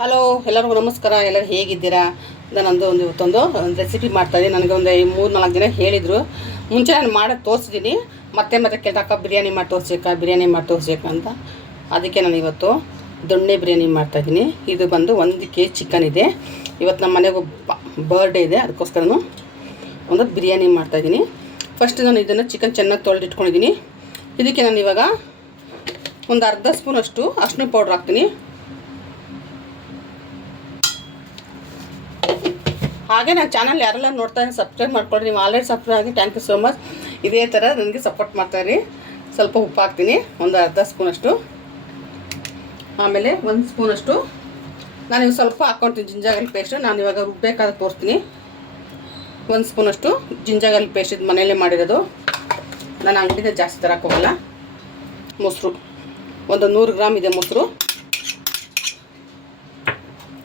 Hello ಎಲ್ಲರಿಗೂ ನಮಸ್ಕಾರ. ಎಲ್ಲರೂ ಹೇಗಿದ್ದೀರಾ? ನಾನೊಂದು ಇವತ್ತೊಂದು ರೆಸಿಪಿ ಮಾಡ್ತಾಯಿದ್ದೀನಿ. ನನಗೆ ಒಂದು 3-4 ದಿನ ಹೇಳಿದರು. ಮುಂಚೆ ನಾನು ಮಾಡೋದು ತೋರಿಸಿದ್ದೀನಿ. ಮತ್ತೆ ಕೇಳ್ದಕ್ಕ ಬಿರಿಯಾನಿ ಮಾಡಿ ತೋರಿಸ್ಬೇಕಾ ಅಂತ. ಅದಕ್ಕೆ ನಾನು ಇವತ್ತು ದೊಣ್ಣೆ ಬಿರಿಯಾನಿ ಮಾಡ್ತಾಯಿದ್ದೀನಿ. ಇದು ಬಂದು 1 kg ಚಿಕನ್ ಇದೆ. ಇವತ್ತು ನಮ್ಮ ಮನೆಗೆ ಬರ್ಡೇ ಇದೆ, ಅದಕ್ಕೋಸ್ಕರ ಒಂದು ಬಿರಿಯಾನಿ ಮಾಡ್ತಾಯಿದ್ದೀನಿ. ಫಸ್ಟ್ ನಾನು ಇದನ್ನು ಚಿಕನ್ ಚೆನ್ನಾಗಿ ತೊಳೆದಿಟ್ಕೊಂಡಿದ್ದೀನಿ. ಇದಕ್ಕೆ ನಾನು ಇವಾಗ ಒಂದು ಅರ್ಧ ಸ್ಪೂನಷ್ಟು ಅರಿಶಿನ ಪೌಡ್ರ್ ಹಾಕ್ತೀನಿ. ಹಾಗೆ ನನ್ನ ಚಾನಲ್ ಯಾರೆಲ್ಲ ನೋಡ್ತಾ ಸಬ್ಸ್ಕ್ರೈಬ್ ಮಾಡ್ಕೊಳ್ಳಿ. ನೀವು ಆಲ್ರೆಡಿ ಸಬ್ಸ್ಕ್ರೈಬ್ ಆಗಿ ಥ್ಯಾಂಕ್ ಯು ಸೋ ಮಚ್. ಇದೇ ಥರ ನನಗೆ ಸಪೋರ್ಟ್ ಮಾಡ್ತಾಯಿರಿ. ಸ್ವಲ್ಪ ಉಪ್ಪು ಹಾಕ್ತೀನಿ, ಒಂದು ಅರ್ಧ ಸ್ಪೂನಷ್ಟು. ಆಮೇಲೆ 1 ಸ್ಪೂನಷ್ಟು ನಾನು ಇವಾಗ ಸ್ವಲ್ಪ ಹಾಕ್ಕೊಳ್ತೀನಿ ಜಿಂಜರ್ ಪೇಸ್ಟು. ನಾನು ಇವಾಗ ರುಬ್ಬೇಕಾದ್ರೆ ತೋರಿಸ್ತೀನಿ. 1 ಸ್ಪೂನಷ್ಟು ಜಿಂಜರ್ ಪೇಸ್ಟ್, ಇದು ಮನೆಯಲ್ಲೇ ಮಾಡಿರೋದು. ನಾನು ಅಂಗಡಿಗೆ ಜಾಸ್ತಿ ತರಕ್ಕೆ ಹೋಗಲ್ಲ. ಮೊಸರು ಒಂದು 100 ಗ್ರಾಮ್ ಇದೆ ಮೊಸರು.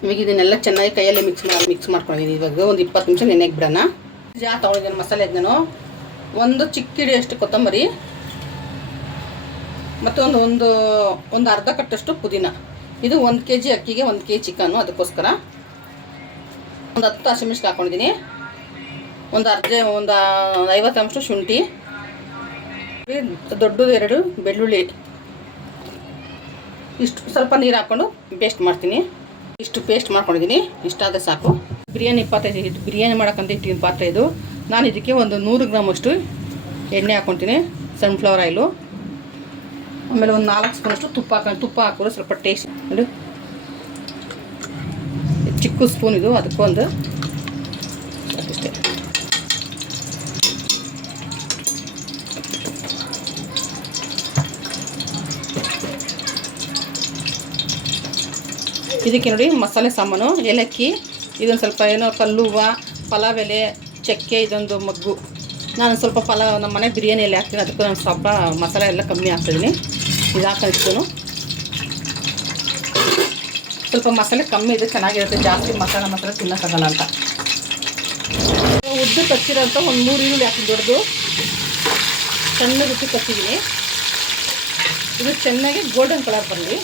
ಇವಾಗ ಇದನ್ನೆಲ್ಲ ಚೆನ್ನಾಗಿ ಕೈಯಲ್ಲೇ ಮಿಕ್ಸ್ ಮಾಡ್ಕೊಂಡಿದ್ದೀನಿ. ಇವಾಗ ಒಂದು 20 ನಿಮಿಷ ನೆನೆಗೆ ಬಿಡೋಣ. ತೊಗೊಂಡಿದ್ದೀನಿ ಮಸಾಲೆಗೆ ನಾನು ಒಂದು ಚಿಕ್ಕ ಹಿಡಿಯಷ್ಟು ಕೊತ್ತಂಬರಿ ಮತ್ತು ಒಂದು ಅರ್ಧ ಕಟ್ಟಷ್ಟು ಪುದೀನ. ಇದು 1 kg ಅಕ್ಕಿಗೆ 1 kg ಚಿಕನ್ನು, ಅದಕ್ಕೋಸ್ಕರ ಒಂದು 10 ಹಸಿಮೆಣಸಿನಕಾಯಿ ಹಾಕ್ಕೊಂಡಿದ್ದೀನಿ. ಒಂದು 50 ಅಂಶ ಶುಂಠಿ, ದೊಡ್ಡದು 2 ಬೆಳ್ಳುಳ್ಳಿ. ಇಷ್ಟು ಸ್ವಲ್ಪ ನೀರು ಹಾಕ್ಕೊಂಡು ಪೇಸ್ಟ್ ಮಾಡ್ತೀನಿ. ಇಷ್ಟು ಪೇಸ್ಟ್ ಮಾಡ್ಕೊಂಡಿದ್ದೀನಿ. ಇಷ್ಟಾದರೆ ಸಾಕು. ಬಿರಿಯಾನಿ ಪಾತ್ರೆ ಇದು, ಬಿರಿಯಾನಿ ಮಾಡೋಕ್ಕಂತ ಇಟ್ಟಿನ ಪಾತ್ರೆ ಇದು. ನಾನು ಇದಕ್ಕೆ ಒಂದು 100 ಗ್ರಾಮ್ ಅಷ್ಟು ಎಣ್ಣೆ ಹಾಕ್ಕೊತೀನಿ, ಸನ್ಫ್ಲವರ್ ಆಯಿಲು. ಆಮೇಲೆ ಒಂದು 4 ಸ್ಪೂನಷ್ಟು ತುಪ್ಪ ಹಾಕಿದ್ರೆ ಸ್ವಲ್ಪ ಟೇಸ್ಟ್. ನೋಡಿ, ಚಿಕ್ಕ ಸ್ಪೂನ್ ಇದು, ಅದಕ್ಕೊಂದು ಅಷ್ಟೇ. ಇದಕ್ಕೆ ನೋಡಿ ಮಸಾಲೆ ಸಾಮಾನು, ಏಲಕ್ಕಿ, ಇದೊಂದು ಸ್ವಲ್ಪ ಏನೋ ಕಲ್ಲುವ್ವ, ಪಲಾವ್ ಎಲೆ, ಚಕ್ಕೆ, ಇದೊಂದು ಮಗ್ಗು. ನಾನು ಸ್ವಲ್ಪ ನಮ್ಮ ಮನೆ ಬಿರಿಯಾನಿಯಲ್ಲಿ ಹಾಕ್ತೀನಿ, ಅದಕ್ಕೂ ನಾನು ಸ್ವಲ್ಪ ಮಸಾಲೆ ಎಲ್ಲ ಕಮ್ಮಿ ಹಾಕ್ತಿದ್ದೀನಿ. ಇದು ಹಾಕಿಸ್ತು. ಸ್ವಲ್ಪ ಮಸಾಲೆ ಕಮ್ಮಿ ಇದೆ, ಚೆನ್ನಾಗಿರುತ್ತೆ. ಜಾಸ್ತಿ ಮಸಾಲೆ ತಿನ್ನೋಕ್ಕಾಗಲ್ಲ ಅಂತ. ಉದ್ದು ಕಚ್ಚಿರೋಂಥ ಒಂದು 3 ಈರುಳ್ಳಿ ಹಾಕಿ ದೊಡ್ಡದು ಸಣ್ಣಗೆ ಉದ್ದು ಕಚ್ಚಿದ್ದೀನಿ. ಇದು ಚೆನ್ನಾಗಿ ಗೋಲ್ಡನ್ ಕಲರ್ ಬರಲಿ.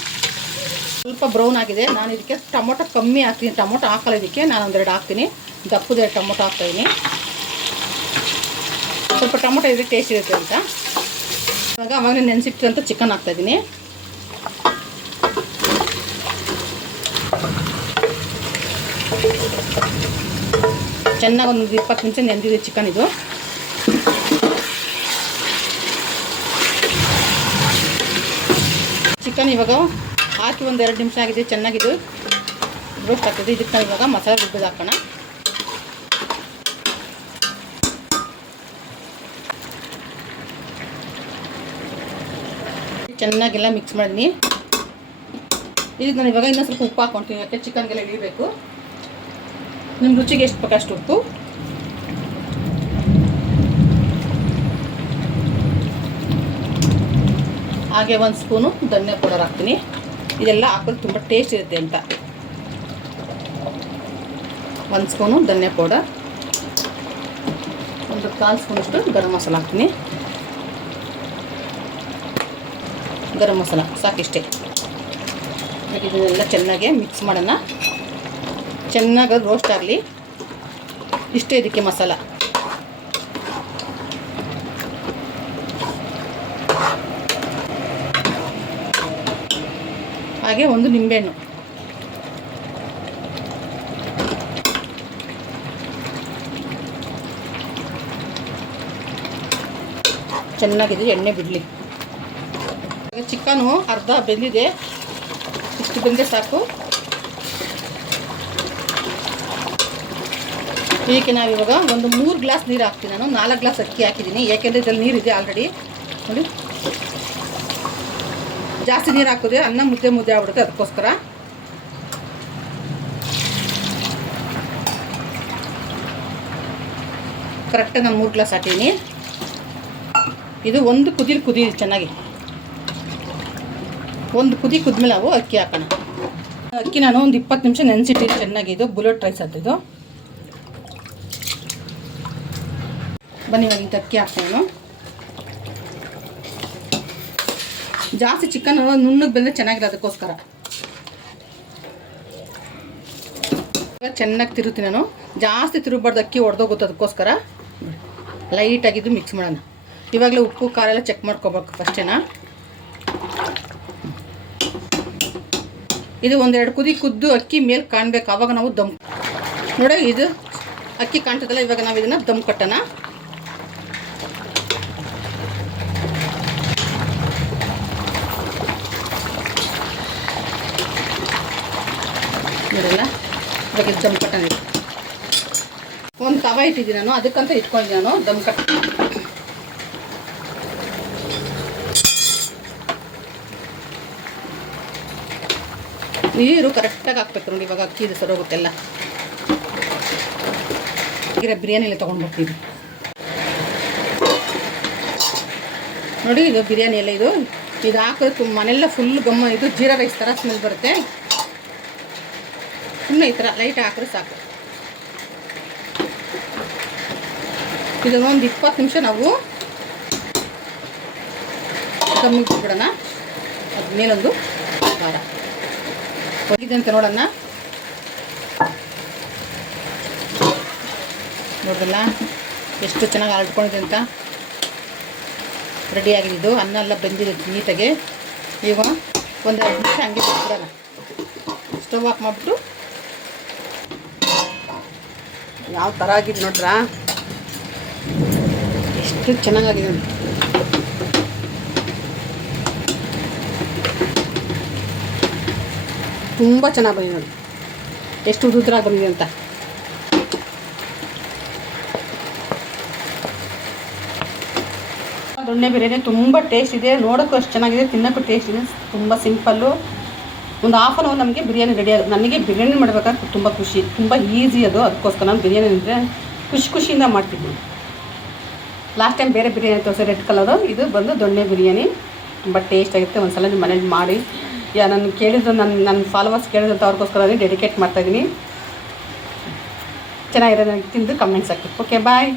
ಸ್ವಲ್ಪ ಬ್ರೌನ್ ಆಗಿದೆ. ನಾನು ಇದಕ್ಕೆ ಟೊಮೊಟೊ ಕಮ್ಮಿ ಹಾಕ್ತೀನಿ. ಟೊಮೊಟೊ ಹಾಕಲ್ಲ ಇದಕ್ಕೆ, ನಾನು 1-2 ಹಾಕ್ತೀನಿ. ದಪ್ಪದ ಟೊಮೊಟೊ ಹಾಕ್ತಾಯಿದ್ದೀನಿ. ಸ್ವಲ್ಪ ಟೊಮೊಟೊ ಇದ್ರೆ ಟೇಸ್ಟ್ ಇರುತ್ತೆ ಅಂತ. ಇವಾಗ ಅವಾಗ ನೆನೆಸಿಟ್ಟಿರೋಂಥ ಚಿಕನ್ ಹಾಕ್ತಾಯಿದ್ದೀನಿ. ಚೆನ್ನಾಗಿ ಒಂದು 20 ನಿಮಿಷ ನೆನೆದಿದೆ ಚಿಕನ್ ಇದು. ಚಿಕನ್ ಇವಾಗ ಹಾಕಿ ಒಂದು 2 ನಿಮಿಷ ಆಗಿದೆ. ಚೆನ್ನಾಗಿದ್ದು ರೋಸ್ಟ್ ಆಗ್ತದೆ. ಇದಕ್ಕೆ ನಾವು ಇವಾಗ ಮಸಾಲೆ ರುಬ್ಬಿದ್ದು ಹಾಕೋಣ. ಚೆನ್ನಾಗೆಲ್ಲ ಮಿಕ್ಸ್ ಮಾಡಿದ್ದೀನಿ. ಇದಕ್ಕೆ ನಾನು ಇವಾಗ ಇನ್ನೂ ಸ್ವಲ್ಪ ಉಪ್ಪು ಹಾಕ್ಕೊಳ್ತೀನಿ, ಯಾಕೆ ಚಿಕನ್ಗೆಲ್ಲ ಇಳಿಬೇಕು. ನಿಮ್ಮ ರುಚಿಗೆ ಎಷ್ಟು ಬೇಕಷ್ಟು ಉಪ್ಪು. ಹಾಗೆ 1 ಸ್ಪೂನು ಧನಿಯಾ ಪೌಡರ್ ಹಾಕ್ತೀನಿ. ಇದೆಲ್ಲ ಹಾಕೋದು ತುಂಬ ಟೇಸ್ಟ್ ಇರುತ್ತೆ ಅಂತ. 1 ಸ್ಪೂನು ಧನಿಯಾ ಪೌಡರ್, ಒಂದು 1/4 ಸ್ಪೂನಷ್ಟು ಗರಂ ಮಸಾಲ ಹಾಕ್ತೀನಿ. ಗರಂ ಮಸಾಲ ಸಾಕಿಷ್ಟೇ. ಇದನ್ನೆಲ್ಲ ಚೆನ್ನಾಗಿ ಮಿಕ್ಸ್ ಮಾಡೋಣ. ಚೆನ್ನಾಗಿ ರೋಸ್ಟ್ ಆಗಲಿ. ಇಷ್ಟೇ ಇದಕ್ಕೆ ಮಸಾಲ. ಹಾಗೆ ಒಂದು ನಿಂಬೆಹಣ್ಣು. ಚೆನ್ನಾಗಿದೆ, ಎಣ್ಣೆ ಬಿಡಲಿ. ಚಿಕನು ಅರ್ಧ ಬೆಂದಿದೆ. ಇಷ್ಟು ಬೆಂದೆ ಸಾಕು. ಇದಕ್ಕೆ ನಾವಿವಾಗ ಒಂದು 3 ಗ್ಲಾಸ್ ನೀರು ಹಾಕ್ತೀನಿ. ನಾನು 4 ಗ್ಲಾಸ್ ಅಕ್ಕಿ ಹಾಕಿದ್ದೀನಿ, ಏಕೆಂದರೆ ಇದರಲ್ಲಿ ನೀರಿದೆ ಆಲ್ರೆಡಿ. ನೋಡಿ, ಜಾಸ್ತಿ ನೀರು ಹಾಕಿದ್ರೆ ಅನ್ನ ಮುದ್ದೆ ಆಗ್ಬಿಡುತ್ತೆ, ಅದಕ್ಕೋಸ್ಕರ. ಕರೆಕ್ಟಾಗಿ ನಾನು 3 ಗ್ಲಾಸ್ ಹಾಕಿದ್ದೀನಿ. ಇದು ಒಂದು ಕುದಿ ಚೆನ್ನಾಗಿ. ಒಂದು ಕುದ್ಮೇಲೆ ನಾವು ಅಕ್ಕಿ ಹಾಕೋಣ. ಅಕ್ಕಿ ನಾನು ಒಂದು 20 ನಿಮಿಷ ನೆನೆಸಿಟ್ಟಿದ್ದೀನಿ ಚೆನ್ನಾಗಿ. ಇದು ಬುಲೆಟ್ ರೈಸ್ ಅದು. ಬನ್ನಿ ಇವಾಗ ಇದು ಅಕ್ಕಿ ಹಾಕ್ತೀನಿ. ಜಾಸ್ತಿ ಚಿಕನ್ ನುಣ್ಣಗೆ ಬಂದರೆ ಚೆನ್ನಾಗಿರೋದಕ್ಕೋಸ್ಕರ. ಚೆನ್ನಾಗಿ ತಿರುತ್ತೀನಿ ನಾನು. ಜಾಸ್ತಿ ತಿರುಗಬಾರ್ದು, ಅಕ್ಕಿ ಒಡೆದೋಗುತ್ತೆ. ಅದಕ್ಕೋಸ್ಕರ ಲೈಟಾಗಿದ್ದು ಮಿಕ್ಸ್ ಮಾಡೋಣ. ಇವಾಗಲೇ ಉಪ್ಪು ಖಾರ ಎಲ್ಲ ಚೆಕ್ ಮಾಡ್ಕೋಬೇಕು ಫಸ್ಟೇನಾ. ಇದು ಒಂದೆರಡು ಕುದಿ ಕುದ್ದು ಅಕ್ಕಿ ಮೇಲೆ ಕಾಣಬೇಕು, ಆವಾಗ ನಾವು ದಮ್ ನೋಡಿ. ಇದು ಅಕ್ಕಿ ಕಾಣ್ತದಲ್ಲ, ಇವಾಗ ನಾವು ಇದನ್ನು ದಮ್ ಕಟ್ಟೋಣ. ನೋಡಲ್ಲ, ಇವಾಗ ಇದು ದಮ್ ಕಟ್ಟೋಣ. ಒಂದು ತವ ಇಟ್ಟಿದ್ದೀನಿ ನಾನು, ಅದಕ್ಕಂತ ಇಟ್ಕೊಂಡಿದ್ದೀನಿ ನಾನು ದಮ್ ಕಟ್ಟ. ನೀರು ಕರೆಕ್ಟಾಗಿ ಹಾಕ್ಬೇಕು ನೋಡಿ. ಇವಾಗ ಅಕ್ಕಿ ಇದು ಸರೋಗುತ್ತೆಲ್ಲ. ಈಗ ಬಿರಿಯಾನಿಲಿ ತೊಗೊಂಡ್ಬರ್ತೀವಿ ನೋಡಿ. ಇದು ಬಿರಿಯಾನಿ ಎಲ್ಲ ಇದು ಹಾಕಿದ್ರೆ ಮನೆಲ್ಲ ಫುಲ್ ಗಮ್ಮ. ಇದು ಜೀರಾ ರೈಸ್ ಥರ ಸ್ಮೆಲ್ ಬರುತ್ತೆ. ಸುಮ್ಮನೆ ಈ ಥರ ಲೈಟ್ ಹಾಕಿದ್ರೆ ಸಾಕು. ಇದನ್ನೊಂದು 20 ನಿಮಿಷ ನಾವು ದಮ್ಮಿಗೆ ಬಿಡೋಣ. ಅದ ಮೇಲೊಂದು ಖಾರ ಹೋಗಿದೆ ಅಂತ ನೋಡೋಣ. ನೋಡಿದ್ರಲ್ಲ ಎಷ್ಟು ಚೆನ್ನಾಗಿ ಅರಳ್ಕೊಂಡಿದೆ ಅಂತ. ರೆಡಿಯಾಗಿದ್ದು ಅನ್ನ ಎಲ್ಲ ಬೆಂದಿದೆ ನೀಟಾಗಿ. ಈಗ ಒಂದು 2 ನಿಮಿಷ ಹಂಗೆ ಬಿಟ್ಬಿಡೋಣ. ಸ್ಟವ್ ಆಫ್ ಮಾಡಿಬಿಟ್ಟು ಯಾವ ಥರ ಆಗಿದೆ ನೋಡ್ರಾ, ಎಷ್ಟು ಚೆನ್ನಾಗಾಗಿದೆ ನೋಡಿ. ತುಂಬ ಚೆನ್ನಾಗಿ ಬಂದಿದೆ ನೋಡಿ, ಎಷ್ಟು ಉದುರಾಗಿ ಬಂದಿದೆ ಅಂತ. ದೊಣ್ಣೆ ಬಿರಿಯಾನಿ ತುಂಬ ಟೇಸ್ಟ್ ಇದೆ. ನೋಡೋಕ್ಕೂ ಅಷ್ಟು ಚೆನ್ನಾಗಿದೆ, ತಿನ್ನೋಕ್ಕೂ ಟೇಸ್ಟ್ ಇದೆ. ತುಂಬ ಸಿಂಪಲ್ಲು. ಒಂದು ಹಾಫ್ ಆನ್ ಅವರ್ ನಮಗೆ ಬಿರಿಯಾನಿ ರೆಡಿ ಆಗುತ್ತೆ. ನನಗೆ ಬಿರಿಯಾನಿ ಮಾಡಬೇಕಾದ್ರೆ ತುಂಬ ಖುಷಿ, ತುಂಬ ಈಸಿ ಅದು. ಅದಕ್ಕೋಸ್ಕರ ನಾನು ಬಿರಿಯಾನಿ ಅಂದರೆ ಖುಷಿಯಿಂದ ಮಾಡ್ತಿದ್ದೀನಿ. ಲಾಸ್ಟ್ ಟೈಮ್ ಬೇರೆ ಬಿರಿಯಾನಿ ತೋರಿಸಿ ರೆಡ್ ಕಲರು. ಇದು ಬಂದು ದೊಣ್ಣೆ ಬಿರಿಯಾನಿ. ತುಂಬ ಟೇಸ್ಟ್ ಆಗುತ್ತೆ. ಒಂದು ಸಲ ನಿಮ್ಮ ಮನೇಲಿ ಮಾಡಿ. ನಾನು ಕೇಳಿದ್ರು, ನನ್ನ ಫಾಲೋವರ್ಸ್ ಕೇಳಿದಂತ ಅವ್ರಿಗೋಸ್ಕರ ಡೆಡಿಕೇಟ್ ಮಾಡ್ತಾಯಿದ್ದೀನಿ. ಚೆನ್ನಾಗಿರೋದು ನನಗೆ ತಿಂದು ಕಮೆಂಟ್ಸ್ ಹಾಕಿ. ಓಕೆ, ಬಾಯ್.